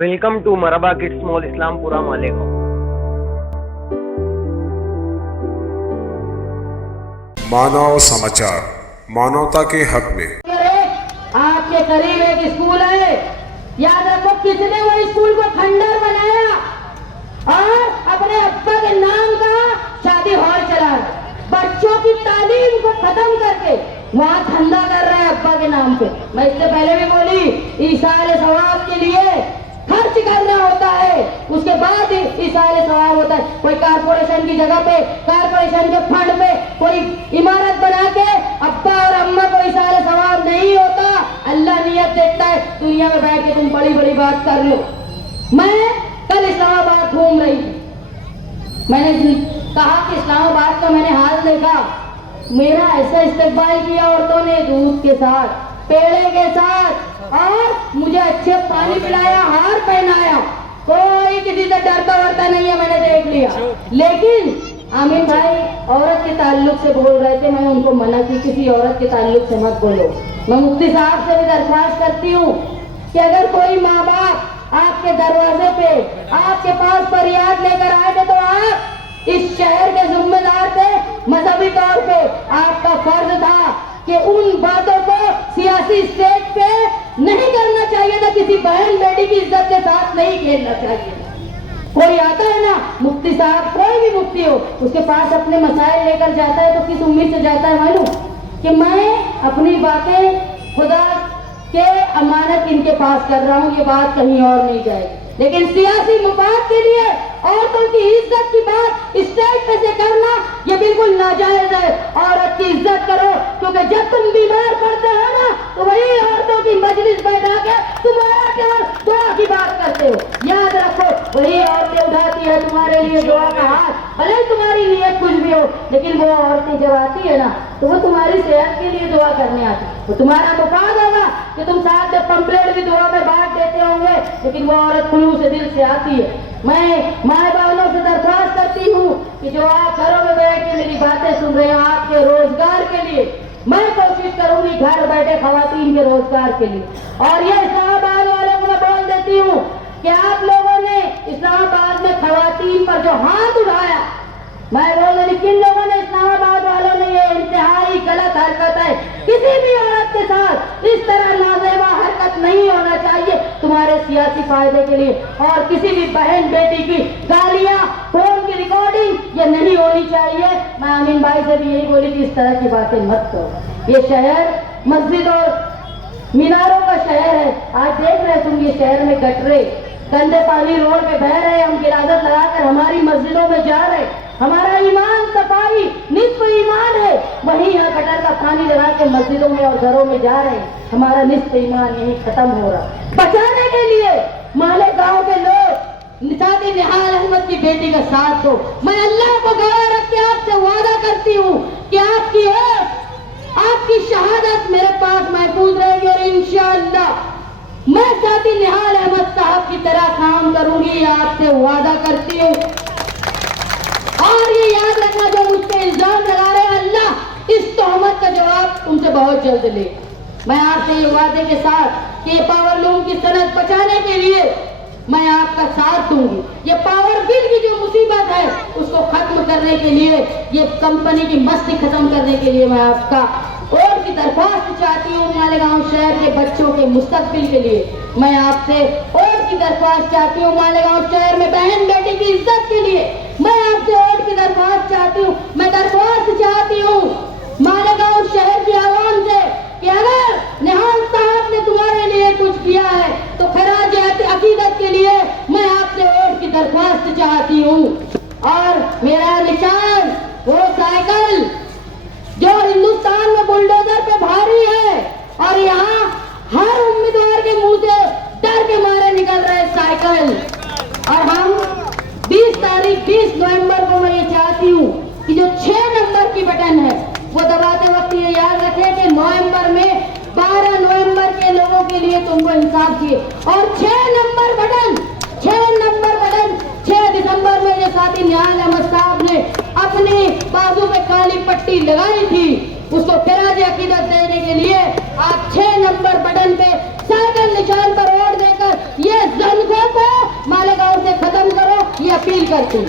Welcome to Maraba Kids Mall, Islampura, Malegaon. मानव समाचार, मानवता के हक में। आपके करीब एक स्कूल है, याद रखो किसने वो स्कूल को खंडर बनाया और अपने अब्बा के नाम का शादी हॉल चला रहा, बच्चों की तालीम को खत्म करके वहाँ धंधा कर रहा है अब्बा के नाम पे। मैं इससे पहले भी बोली, ईसाल सवाब के लिए खर्च करना होता है, उसके बाद ईसाल सवाब होता है। कोई कारपोरेशन की जगह पे, कारपोरेशन के फंड पे कोई इमारत बना के अब्बा और अम्मा को ईसाल सवाब नहीं होता, अल्लाह नियत देखता है। दुनिया में बैठ के तुम बड़ी बड़ी बात कर रहे हो। मैं कल इस्लामाबाद घूम रही थी, मैंने कहा कि इस्लामाबाद का मैंने हाल देखा, मेरा ऐसा इस्तेकबाल किया औरतों ने, दूध के साथ, पेड़े के साथ, और मुझे अच्छे पानी पिलाया, हार पहनाया, कोई किसी से डरता वरता नहीं है, मैंने देख लिया। लेकिन आमिर भाई औरत के ताल्लुक से बोल रहे थे, मैं उनको मना की किसी औरत के ताल्लुक से मत बोलो। मैं मुफ्ती साहब से भी दरख्वास्त करती हूँ कि अगर कोई माँ बाप आपके दरवाजे पे आपके पास फरियाद लेकर आए थे, तो आप इस शहर के जिम्मेदार थे, मजहबी तौर पे आपका फर्ज था कि उन बातों को सियासी स्टेज पे नहीं करना चाहिए था, किसी बहन बेटी की इज्जत के साथ नहीं खेलना चाहिए। कोई आता है ना, मुफ्ती साहब, कोई भी मुफ्ती हो, उसके पास अपने मसाइल लेकर जाता है तो किस उम्मीद से जाता है मालूम? कि मैं अपनी बातें खुदा के अमानत इनके पास कर रहा हूँ, ये बात कहीं और नहीं जाएगी। लेकिन सियासी मफाद के लिए औरतों की इज्जत की बात स्टेज पे से करना ये बिल्कुल नाजायज है। औरत की इज्जत करो, क्योंकि जब तुम बीमार पड़ते हो ना, तो वही औरतों की मजलिस बैठा के तुम्हारा क्या दुआ की बात करते हो। याद रखो, वही औरतें उठाती है तुम्हारे लिए दुआ का हाथ, भले ही तुम्हारी नीयत कुछ भी हो, लेकिन वो औरतें जब आती है ना, तो वो तुम्हारी सेहत के लिए दुआ करने आती है। वो तुम्हारा मुफाद होगा कि तुम साथ में पंपलेट भी दुआ में बांट देते होंगे, लेकिन वो औरत खुलूस से दिल से आती है। मैं माए बहनों से दरख्वास्त करती हूँ कि जो आप घरों में बैठ के मेरी बातें सुन रहे हो, आपके रोजगार के लिए मैं कोशिश करूंगी, घर बैठे खवातीन के रोजगार के लिए। और ये इस्लामाबाद वालों को मैं बोल देती हूँ कि आप लोगों ने इस्लामाबाद में खवातीन पर जो हाथ उठाया, मैं बोल रही, किन लोगों ने, इस्लामाबाद वालों ने, ये इंतहाई गलत हरकत है। किसी भी औरत के साथ इस तरह नाज़ेबा हरकत नहीं होना चाहिए तुम्हारे सियासी फायदे के लिए। और किसी भी बहन बेटी की गालियां, फोन की रिकॉर्डिंग ये नहीं होनी चाहिए। मैं आमीन भाई से भी यही बोली कि इस तरह की बातें मत करो। ये शहर मस्जिद और मीनारों का शहर है। आज देख रहे तुम, ये शहर में गटरे, गंदे पानी रोड पे बह रहे, हम गिरादत लगाकर हमारी मस्जिदों में जा रहे। हमारा ईमान सफाई निस्फ ईमान है, वहीं यहाँ गटर का पानी लगा के मस्जिदों में और घरों में जा रहे हैं। हमारा निस्फ ईमान यही खत्म हो रहा। बचाने के लिए मालेगांव के लोग निशाती निहाल अहमद की बेटी का साथ दो। मैं अल्लाह को गवाह रख के आपसे वादा करती हूँ कि आपकी शहादत मेरे पास महफूज रहेगी, और इंशाअल्लाह मैं साथी निहाल अहमद साहब की तरह काम करूंगी, आपसे वादा करती हूँ। और ये याद रखना, जो मुझ पे इल्जाम लगा रहे हैं, अल्लाह इस तोहमत का जवाब तुमसे बहुत जल्द ले। मैं आपसे ये वादे के साथ कि ये पावर लूम की सनद बचाने के लिए मैं आपका साथ दूंगी। ये पावर बिल की जो मुसीबत है उसको खत्म करने के लिए, ये कंपनी की मस्ती खत्म करने के लिए मैं आपका और की दरख्वास्त चाहती हूँ। मालेगांव शहर के बच्चों के मुस्तकबिल के लिए मैं आपसे और की दरख्वास्त चाहती हूँ। मालेगांव शहर में बहन बेटी की इज्जत के लिए मैं आपसे और की दरख्वास्त चाहती हूँ। मैं दरख्वास्त चाहती हूँ मालेगांव शहर की आवाम से कि अगर निहाल साहब ने तुम्हारे लिए कुछ किया है तो खराज अकीदत के लिए मैं आपसे वोट की दरख्वास्त चाहती हूँ। और मेरा निशान वो साइकिल जो हिंदुस्तान में बुलडोजर पे भारी है, और यहाँ हर उम्मीदवार के मुंह से डर के मारे निकल रहे साइकिल। और हम 20 नवंबर को मैं ये चाहती हूँ कि जो 6 नंबर की बटन है वो दबाते वक्त ये याद रखें कि नवंबर में 12 नवंबर के लोगों के लिए तुमको इंसाफ चाहिए। और 6 नंबर बटन 6 दिसंबर में जो साथी निहाल अहमद साहब ने अपनी बाजू पे काली पट्टी लगाई थी, उसको खराज अकीदत देने के लिए आप 6 नंबर बटन पे साइकिल निशान पर वोट देकर ये जन को अपील करती हूँ।